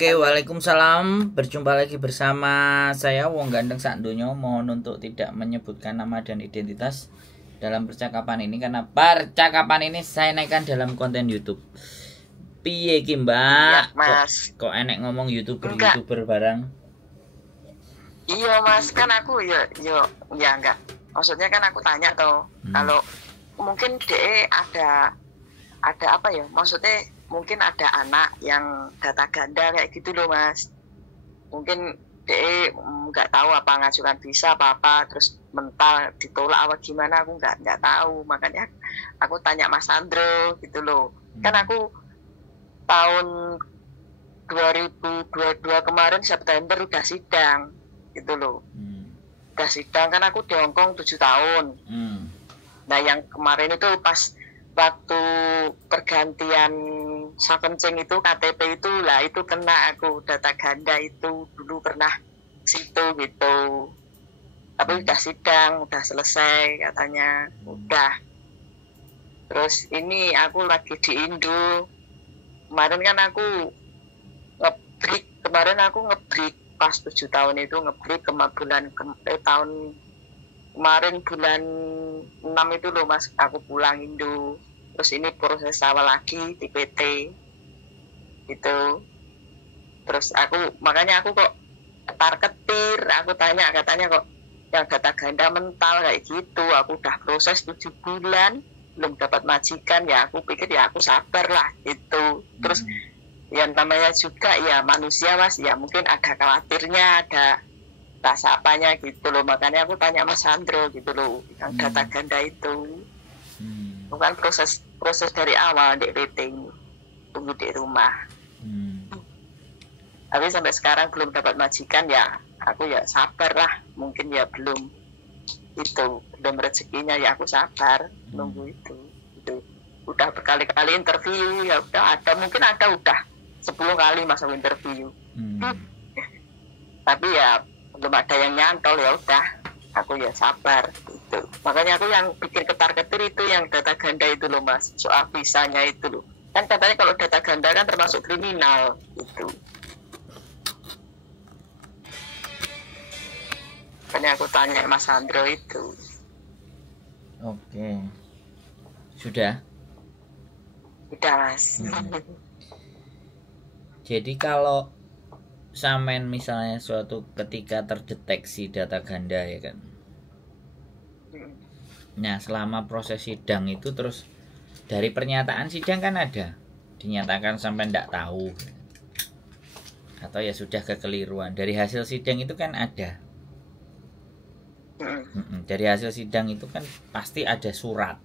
Oke, waalaikumsalam. Berjumpa lagi bersama saya Wong Gandeng Sakdonyo. Mohon untuk tidak menyebutkan nama dan identitas dalam percakapan ini karena percakapan ini saya naikkan dalam konten YouTube. Piye ki Mbak? Iya, Mas. Kok enek ngomong Enggak. YouTuber barang? Iya, Mas. Kan aku ya enggak. Maksudnya kan aku tanya toh, kalau mungkin ada apa ya? Maksudnya mungkin ada anak yang data ganda kayak gitu loh, Mas. Mungkin nggak tahu apa ngajukan visa apa terus mental ditolak apa gimana, aku nggak tahu. Makanya aku tanya Mas Sandro gitu loh. Kan aku tahun 2022 kemarin September udah sidang gitu loh. Udah sidang kan, aku di Hongkong 7 tahun. Nah yang kemarin itu pas waktu pergantian Savencing itu KTP itu lah, itu kena aku data ganda itu dulu pernah situ gitu. Tapi udah sidang, udah selesai katanya, udah. Terus ini aku lagi di Indo. Kemarin kan aku ngebreak pas 7 tahun itu, ngebreak tahun kemarin bulan 6 itu loh Mas, aku pulang Indo. Terus ini proses awal lagi di PT gitu. Terus makanya aku kok ketar-ketir, aku tanya, katanya kok yang data ganda mental kayak gitu. Aku udah proses 7 bulan belum dapat majikan, ya aku pikir ya aku sabar lah gitu. Terus yang namanya juga ya manusia Mas, ya mungkin ada khawatirnya, ada rasa apanya gitu loh. Makanya aku tanya Mas Sandro gitu loh, yang data ganda itu bukan proses dari awal di PT ini, tunggu di rumah. Tapi sampai sekarang belum dapat majikan, ya aku ya sabar lah, mungkin ya belum rezekinya, ya aku sabar nunggu itu. Udah berkali-kali interview, ya udah udah 10 kali masuk interview. Tapi ya belum ada yang nyantol, ya udah aku ya sabar gitu. Makanya aku yang bikin ketar-ketir itu yang data ganda itu loh Mas, soal visanya itu loh. Kan katanya kalau data ganda kan termasuk kriminal gitu. Makanya aku tanya Mas Sandro itu. Oke. Sudah? Udah Mas. Jadi kalau sampean misalnya suatu ketika terdeteksi data ganda ya kan. Nah selama proses sidang itu terus dari pernyataan sidang kan ada dinyatakan sampai ndak tahu atau ya sudah kekeliruan. Dari hasil sidang itu kan ada. Dari hasil sidang itu kan pasti ada surat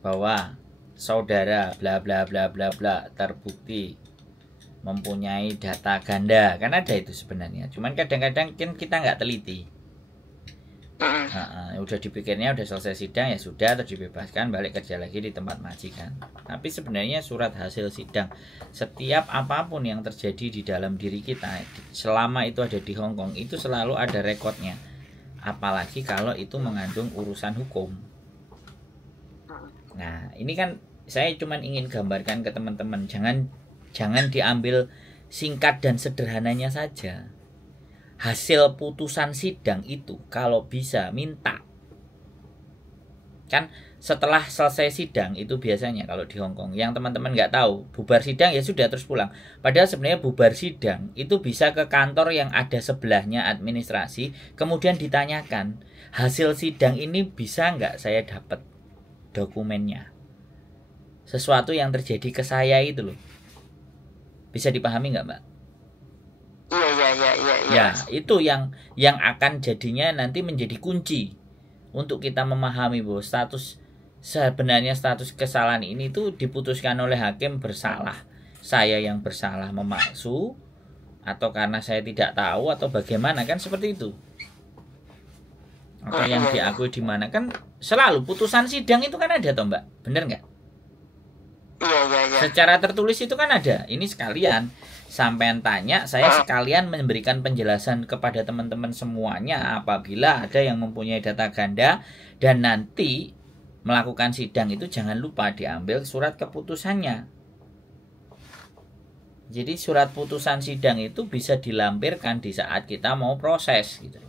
bahwa saudara bla bla bla bla bla terbukti mempunyai data ganda, kan ada itu sebenarnya. Cuman kadang-kadang kan kita nggak teliti. Udah dipikirnya udah selesai sidang ya sudah, terus dibebaskan balik kerja lagi di tempat majikan. Tapi sebenarnya surat hasil sidang setiap apapun yang terjadi di dalam diri kita selama itu ada di Hongkong itu selalu ada rekodnya. Apalagi kalau itu mengandung urusan hukum. Nah ini kan saya cuman ingin gambarkan ke teman-teman, jangan diambil singkat dan sederhananya saja. Hasil putusan sidang itu kalau bisa minta. Kan setelah selesai sidang itu biasanya kalau di Hongkong, yang teman-teman nggak tahu, bubar sidang ya sudah terus pulang. Padahal sebenarnya bubar sidang itu bisa ke kantor yang ada sebelahnya administrasi, kemudian ditanyakan, hasil sidang ini bisa nggak saya dapat dokumennya. Sesuatu yang terjadi ke saya itu loh. Bisa dipahami nggak Mbak? Iya. Ya itu yang akan jadinya nanti menjadi kunci untuk kita memahami bahwa sebenarnya status kesalahan ini tuh diputuskan oleh hakim bersalah. Saya yang bersalah memaksu atau karena saya tidak tahu atau bagaimana, kan seperti itu. Atau yang diakui di mana, kan selalu putusan sidang itu kan ada toh Mbak, bener nggak? Iya. Secara tertulis itu kan ada. Ini sekalian sampean tanya, saya sekalian memberikan penjelasan kepada teman-teman semuanya apabila ada yang mempunyai data ganda dan nanti melakukan sidang itu jangan lupa diambil surat keputusannya. Jadi surat putusan sidang itu bisa dilampirkan di saat kita mau proses gitu.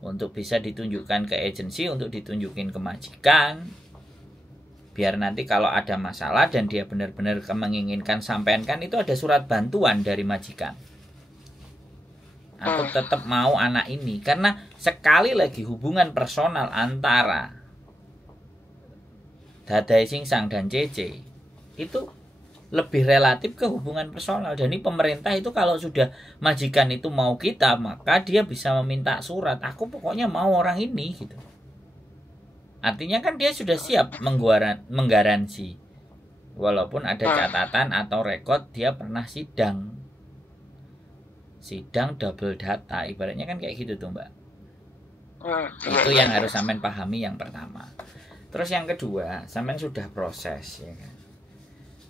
Untuk bisa ditunjukkan ke agensi, untuk ditunjukin ke majikan. Biar nanti kalau ada masalah dan dia benar-benar menginginkan sampean, kan itu ada surat bantuan dari majikan. Aku tetap mau anak ini, karena sekali lagi hubungan personal antara Dadai Singsang dan CC itu lebih relatif ke hubungan personal. Dan ini pemerintah itu kalau sudah majikan itu mau kita, maka dia bisa meminta surat, aku pokoknya mau orang ini gitu. Artinya kan dia sudah siap menggaransi, walaupun ada catatan atau rekod dia pernah sidang double data, ibaratnya kan kayak gitu tuh Mbak. Itu yang harus sampean pahami yang pertama. Terus yang kedua, sampean sudah proses ya kan.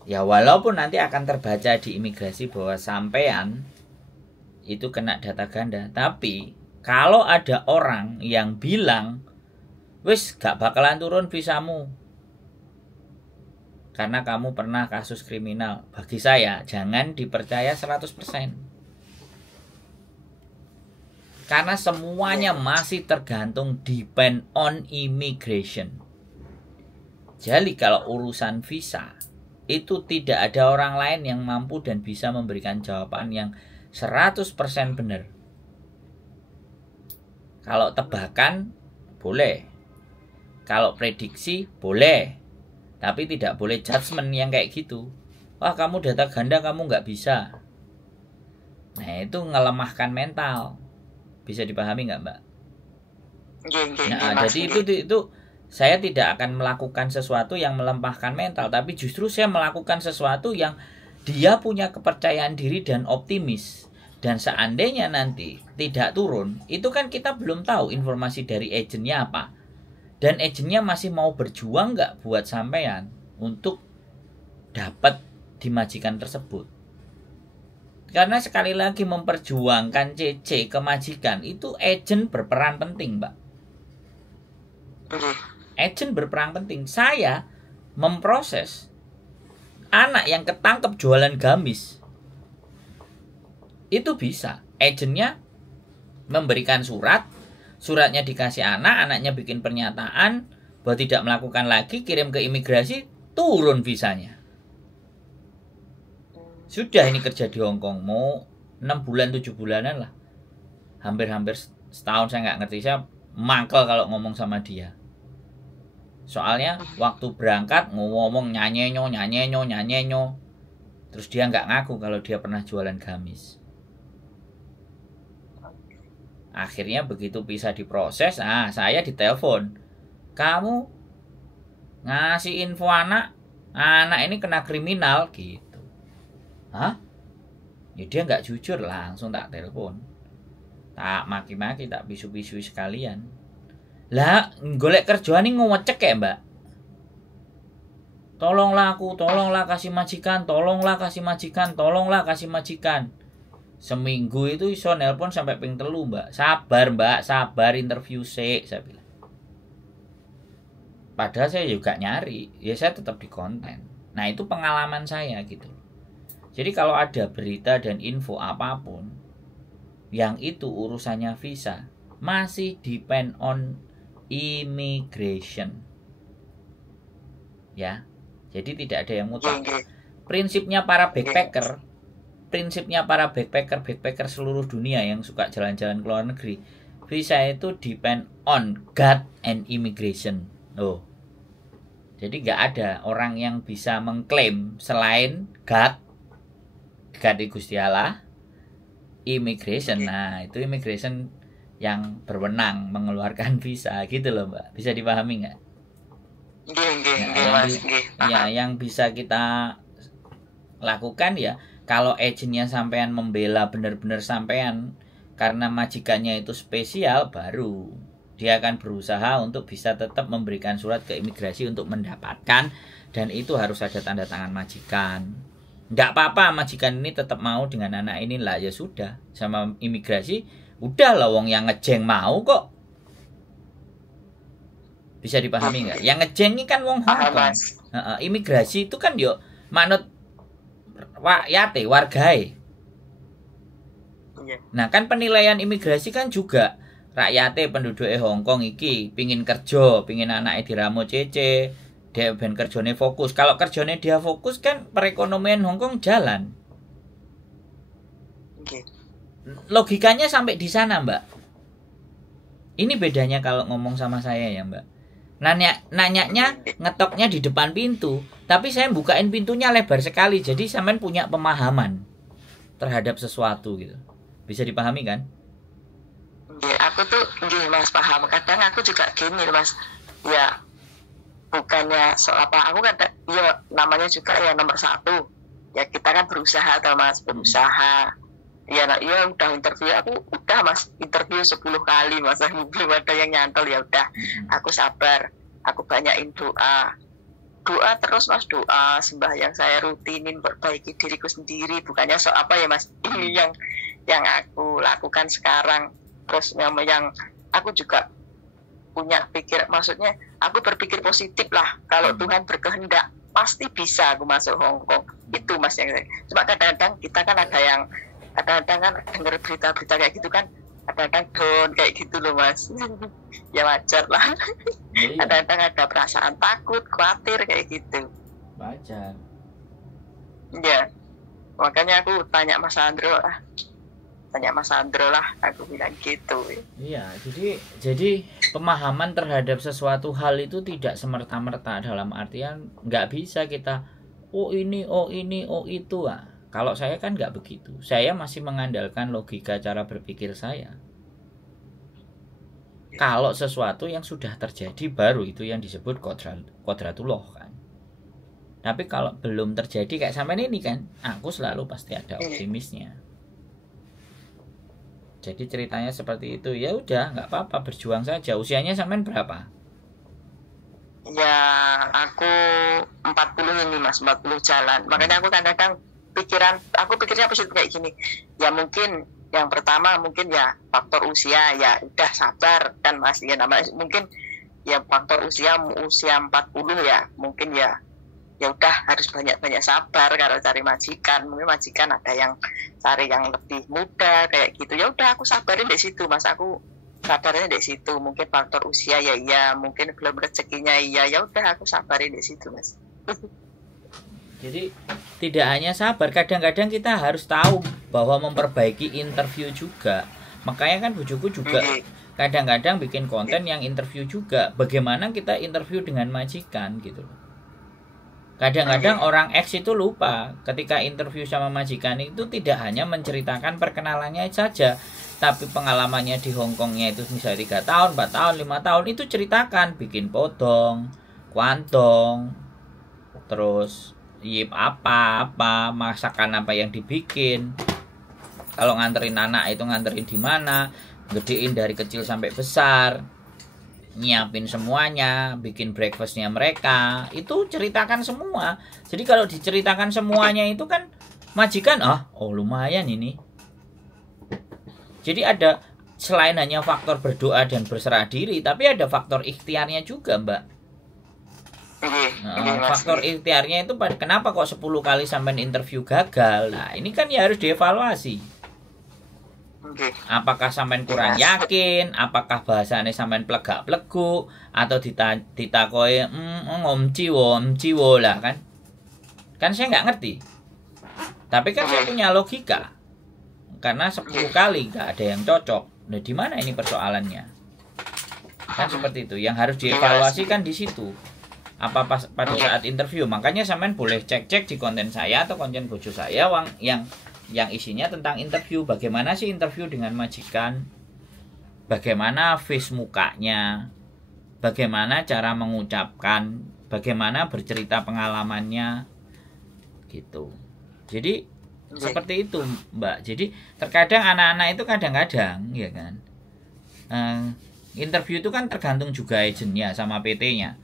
Ya walaupun nanti akan terbaca di imigrasi bahwa sampean itu kena data ganda, tapi kalau ada orang yang bilang wis gak bakalan turun visamu karena kamu pernah kasus kriminal, bagi saya jangan dipercaya 100%. Karena semuanya masih tergantung depend on immigration. Jadi kalau urusan visa itu tidak ada orang lain yang mampu dan bisa memberikan jawaban yang 100% benar. Kalau tebakan boleh, kalau prediksi boleh, tapi tidak boleh judgement yang kayak gitu. Wah kamu data ganda kamu nggak bisa. Nah itu ngelemahkan mental. Bisa dipahami nggak Mbak? Nah jadi itu saya tidak akan melakukan sesuatu yang melemahkan mental, tapi justru saya melakukan sesuatu yang dia punya kepercayaan diri dan optimis. Dan seandainya nanti tidak turun, itu kan kita belum tahu informasi dari agennya apa. Dan agennya masih mau berjuang nggak buat sampean untuk dapat di majikan tersebut. Karena sekali lagi memperjuangkan CC ke majikan itu agen berperan penting Mbak. Agen berperan penting. Saya memproses anak yang ketangkep jualan gamis itu bisa. Agennya memberikan surat, suratnya dikasih anak, anaknya bikin pernyataan bahwa tidak melakukan lagi, kirim ke imigrasi, turun visanya. Sudah ini kerja di Hong Kong mau 6 bulan 7 bulanan lah. Hampir setahun saya nggak ngerti, saya mangkel kalau ngomong sama dia. Soalnya waktu berangkat ngomong nyanyenyo. Terus dia nggak ngaku kalau dia pernah jualan gamis. Akhirnya begitu bisa diproses, saya ditelepon. Kamu ngasih info anak ini kena kriminal gitu. Hah? Ya dia nggak jujur, langsung tak telepon, tak maki-maki, tak bisu-bisu sekalian. Lah golek kerjaan ini ngecek ya Mbak. Tolonglah kasih majikan, tolonglah kasih majikan. Seminggu itu iso nelpon sampai ping 3 Mbak. Sabar interview saya bilang. Padahal saya juga nyari, ya saya tetap di konten. Nah itu pengalaman saya gitu. Jadi kalau ada berita dan info apapun yang itu urusannya visa, masih depend on immigration. Ya. Jadi tidak ada yang mutlak. Prinsipnya para backpacker seluruh dunia yang suka jalan-jalan ke luar negeri, visa itu depend on God and immigration. Jadi nggak ada orang yang bisa mengklaim selain God di Gusti Allah, immigration. Nah itu immigration yang berwenang mengeluarkan visa gitu loh Mbak. Bisa dipahami nggak? Yang bisa kita lakukan ya, kalau agennya sampean membela benar-benar sampean karena majikannya itu spesial, baru dia akan berusaha untuk bisa tetap memberikan surat ke imigrasi untuk mendapatkan, dan itu harus ada tanda tangan majikan. Nggak apa-apa majikan ini tetap mau dengan anak ini lah, ya sudah, sama imigrasi udah lah, wong yang ngejeng mau kok. Bisa dipahami nggak? Yang ngejeng ini kan wong Hong Kong. Imigrasi itu kan yo manut rakyate, wargae. Iya. Nah, kan penilaian imigrasi kan juga rakyate penduduke Hong Kong iki pingin kerja, pingin anake diramu cece, dia ben kerjane fokus. Kalau kerjane dia fokus kan perekonomian Hong Kong jalan. Oke. Logikanya sampai di sana, Mbak. Ini bedanya kalau ngomong sama saya ya, Mbak. Nanyanya ngetoknya di depan pintu, tapi saya bukain pintunya lebar sekali. Jadi sampean punya pemahaman terhadap sesuatu gitu. Bisa dipahami kan? Ya, aku tuh gini Mas, paham. Kadang aku juga gini Mas. Ya, bukannya soal apa. Aku kata, ya namanya juga ya nomor satu. Ya kita kan berusaha atau Mas, berusaha. Ya, ya udah interview aku, udah Mas, interview 10 kali Mas. Belum ada yang nyantol, ya udah. Aku sabar. Aku banyakin doa. Doa terus Mas, doa, sembahyang saya rutinin, perbaiki diriku sendiri. Bukannya soal apa ya Mas. Ini yang aku lakukan sekarang. Terus yang aku juga punya pikir, maksudnya aku berpikir positif lah. Kalau Tuhan berkehendak pasti bisa aku masuk Hong Kong. Itu Mas yang cuma kadang-kadang kita kan ada yang kadang-kadang kan dengar berita-berita kayak gitu kan, kadang-kadang down kayak gitu loh Mas. Ya wajar lah. Kadang-kadang ada perasaan takut, khawatir kayak gitu. Wajar. Ya, makanya aku tanya Mas Andro lah, aku bilang gitu. Iya, jadi pemahaman terhadap sesuatu hal itu tidak semerta-merta, dalam artian nggak bisa kita oh ini itu. Kalau saya kan nggak begitu. Saya masih mengandalkan logika cara berpikir saya. Kalau sesuatu yang sudah terjadi baru itu yang disebut kodratullah kan. Tapi kalau belum terjadi kayak sampai ini kan, aku selalu pasti ada optimisnya. Jadi ceritanya seperti itu. Ya udah, nggak apa-apa, berjuang saja. Usianya sampean berapa? Ya, aku 40 ini Mas, 40 jalan. Makanya aku kadang-kadang pikirnya positif kayak gini. Ya mungkin yang pertama mungkin ya faktor usia, ya udah sabar kan Mas. Ya namanya mungkin ya faktor usia 40 ya, mungkin ya udah harus banyak-banyak sabar kalau cari majikan. Mungkin majikan ada yang cari yang lebih muda kayak gitu. Ya udah aku sabarin di situ Mas. Aku sabarnya di situ. Mungkin faktor usia ya, mungkin belum rezekinya ya udah aku sabarin di situ Mas. Jadi tidak hanya sabar, kadang-kadang kita harus tahu bahwa memperbaiki interview juga. Makanya kan bujuku juga kadang-kadang bikin konten yang interview juga. Bagaimana kita interview dengan majikan gitu. Kadang-kadang orang X itu lupa ketika interview sama majikan itu tidak hanya menceritakan perkenalannya saja, tapi pengalamannya di Hong Kongnya itu misalnya 3 tahun, 4 tahun, 5 tahun itu ceritakan, bikin potong, kuantong, terus yip apa masakan apa yang dibikin. Kalau nganterin anak itu nganterin di mana, gedein dari kecil sampai besar, nyiapin semuanya, bikin breakfastnya mereka, itu ceritakan semua. Jadi kalau diceritakan semuanya itu kan majikan lumayan ini. Jadi ada selain hanya faktor berdoa dan berserah diri, tapi ada faktor ikhtiarnya juga Mbak. Faktor ikhtiarnya itu kenapa kok 10 kali sampai interview gagal. Nah ini kan ya harus dievaluasi. Apakah sampean kurang yakin, apakah bahasanya sampean plegak-plegu, atau ditakoi ngomciwo lah kan saya nggak ngerti, tapi kan saya punya logika karena 10 kali nggak ada yang cocok. Nah di mana ini persoalannya kan, seperti itu yang harus dievaluasi kan di situ. Apa pada saat interview. Makanya sampean boleh cek di konten saya atau konten bojo saya yang isinya tentang interview. Bagaimana sih interview dengan majikan, bagaimana face mukanya, bagaimana cara mengucapkan, bagaimana bercerita pengalamannya gitu. Jadi seperti itu Mbak. Jadi terkadang anak-anak itu kadang-kadang ya kan, interview itu kan tergantung juga agennya sama PT-nya.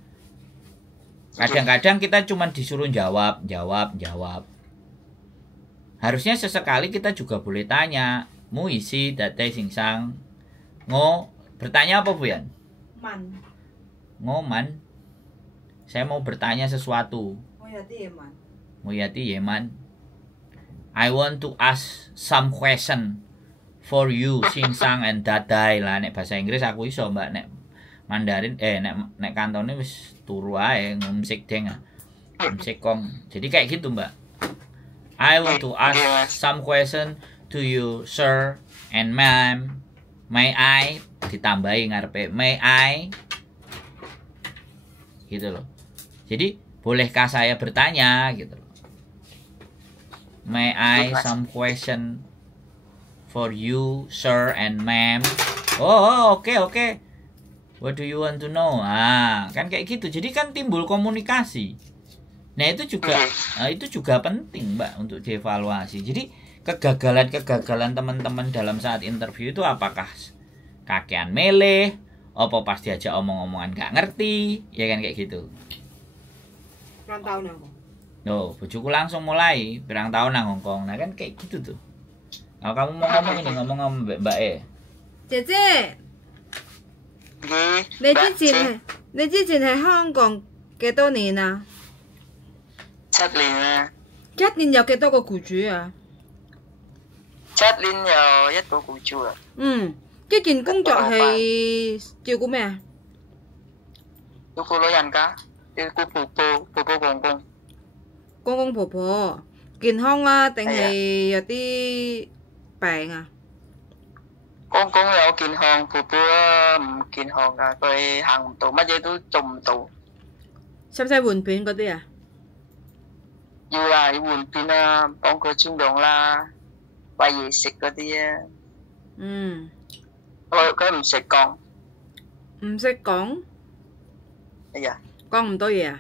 Kadang-kadang kita cuma disuruh jawab. Harusnya sesekali kita juga boleh tanya. Mu isi datai singsang. Bertanya apa Bu Yan? Man. Saya mau bertanya sesuatu. Muyati Yeman. I want to ask some question for you, Sinsang and Dadai lah. Nek bahasa Inggris aku iso mbak, nek Mandarin nek kantone wis turu ae ngumsik deng. Ngumsik kong. Jadi kayak gitu mbak. I want to ask some question to you, sir and ma'am. May I ditambahi ngarepe may I gitu loh. Jadi bolehkah saya bertanya gitu loh. May I some question for you, sir and ma'am. Oh, oke. What do you want to know? Kan kayak gitu. Jadi kan timbul komunikasi. Nah, itu juga penting, Mbak, untuk dievaluasi. Jadi kegagalan teman-teman dalam saat interview itu apakah kakean meleh, apa pas diajak omong-omongan gak ngerti, ya kan kayak gitu. Berapa tahun aku? Loh, bojoku langsung mulai berang tahun nang Hongkong. Nah kan kayak gitu tuh. Kalau kamu mau ngomong ini ngomong sama Mbak E. 姐姐，你之前喺香港幾多年啊？7年啊。1年有幾多個僱主啊？7年有一個僱主啊。呢件工作係照顧咩啊？照顧老人家，照顧婆婆公公。公公婆婆健康啊，定係有啲病啊？公公有健康，婆婆唔健康噶，佢行唔到，乜嘢都做唔到。使唔使換片嗰啲啊？要啦，要換片啦，幫佢沖涼啦，餵嘢食嗰啲啊。佢唔識講。唔識講？係啊。講唔到嘢啊？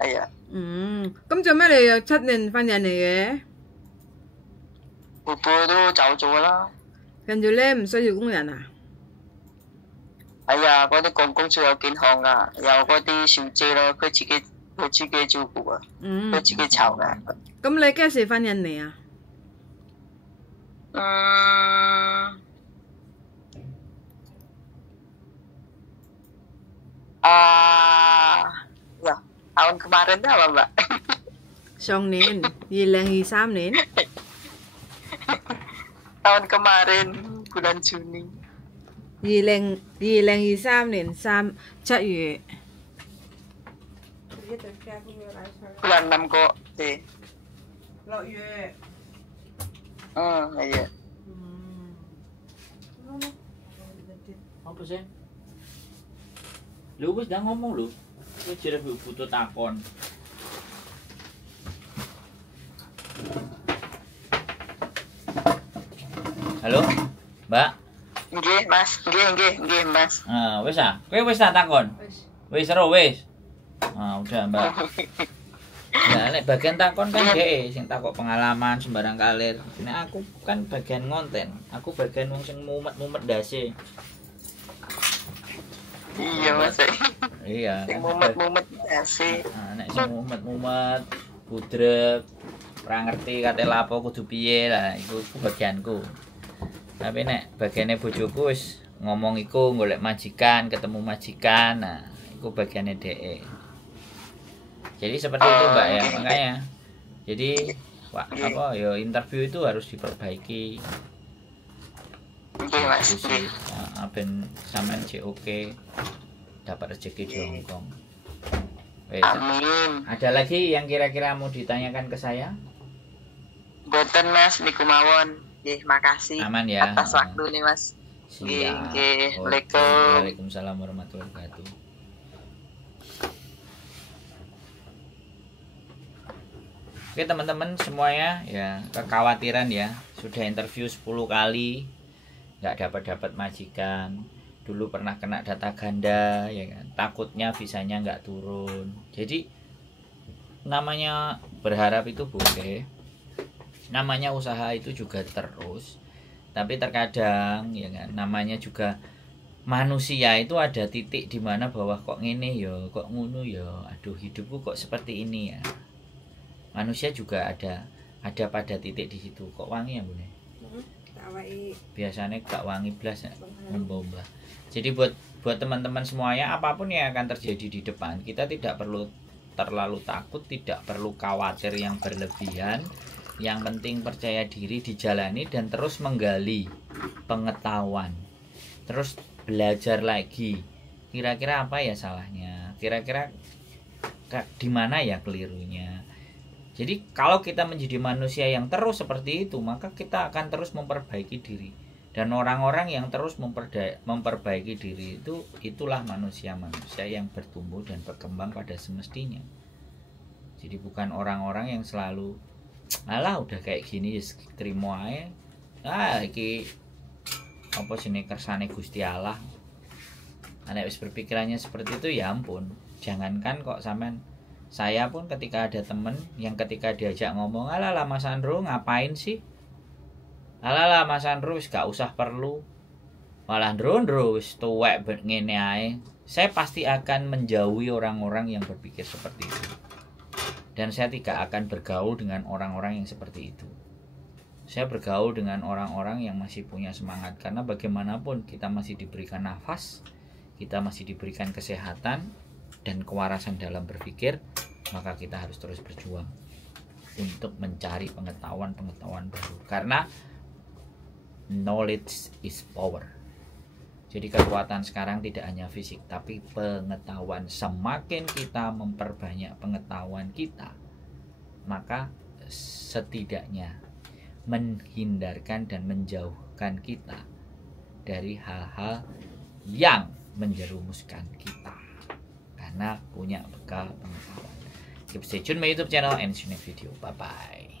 係啊。咁做咩你又7年翻印尼嘅？婆婆都走咗啦。跟住咧唔需要工人啊？係啊，嗰啲公公最有健康噶，有嗰啲小姐咯，佢自己照顧啊，佢自己湊噶。咁你幾時翻印尼啊？Ya, tahun kemarin dah apa Mbak? 上年2023年 tahun kemarin bulan Juni 2023年7月 bulan 6 kok sih 6月 iya Apa sih? Lu wis dah ngomong lu. Lu jare butuh takon. Halo, Mbak. Nggih, Mas. Nggih, Mas. Wis ah. Kowe wis tak takon? Wis seru wis. Udah, Mbak. Nah, nek bagian takon kan dhek sing takok pengalaman sembarang kalir. Nek aku kan bagian ngonten. Aku bagian wong sing mumet-mumet ndase. Iya, Mas. Iya. Sing mumet-mumet ndase. Nek sing mumet-mumet budreg ora ngerti kate lapo kudu piye lah iku bagianku. Tapi nek bagiane bojoku wis ngomong iku golek majikan, ketemu majikan. Nah, iku bagiane dhek. Jadi seperti itu Mbak ya, makanya. Jadi interview itu harus diperbaiki. Ben sampean oke dapat rezeki di Hongkong. Amin. Ada lagi yang kira-kira mau ditanyakan ke saya? Boten Mas, niku mawon. Nggih, makasih. Aman ya. Atas waktu nih Mas. Nggih. Waalaikumsalam warahmatullahi wabarakatuh. Oke teman-teman semuanya ya, kekhawatiran ya, sudah interview 10 kali nggak dapat majikan, dulu pernah kena data ganda ya kan, takutnya visanya nggak turun. Jadi namanya berharap itu boleh, namanya usaha itu juga terus, tapi terkadang ya kan, namanya juga manusia itu ada titik di mana bahwa kok ngene ya, kok ngono ya, aduh hidupku kok seperti ini ya. Manusia juga ada pada titik di situ. Kok wangi ya Bune? Biasanya gak wangi blas ya, mbah. Jadi buat teman-teman semuanya, apapun yang akan terjadi di depan, kita tidak perlu terlalu takut, tidak perlu khawatir yang berlebihan. Yang penting percaya diri, dijalani dan terus menggali pengetahuan. Terus belajar lagi. Kira-kira apa ya salahnya? Kira-kira di mana ya kelirunya? Jadi kalau kita menjadi manusia yang terus seperti itu, maka kita akan terus memperbaiki diri. Dan orang-orang yang terus memperbaiki diri itulah manusia-manusia yang bertumbuh dan berkembang pada semestinya. Jadi bukan orang-orang yang selalu alah udah kayak gini trimo ae. Iki apa jenenge kersane Gusti Allah. Anak wis berpikirannya seperti itu ya ampun. Jangankan kok sampean, saya pun ketika ada temen yang ketika diajak ngomong, alah Mas Andro ngapain sih? Alah Mas Andro wis gak usah perlu. Malah Andro wis tuwek ngene ae. Saya pasti akan menjauhi orang-orang yang berpikir seperti itu. Dan saya tidak akan bergaul dengan orang-orang yang seperti itu. Saya bergaul dengan orang-orang yang masih punya semangat. Karena bagaimanapun kita masih diberikan nafas, kita masih diberikan kesehatan dan kewarasan dalam berpikir, maka kita harus terus berjuang untuk mencari pengetahuan-pengetahuan baru. Karena knowledge is power. Jadi kekuatan sekarang tidak hanya fisik, tapi pengetahuan. Semakin kita memperbanyak pengetahuan kita, maka setidaknya menghindarkan dan menjauhkan kita dari hal-hal yang menjerumuskan kita. Karena punya bekal pengetahuan. Keep stay tune my YouTube channel and see you next video. Bye bye.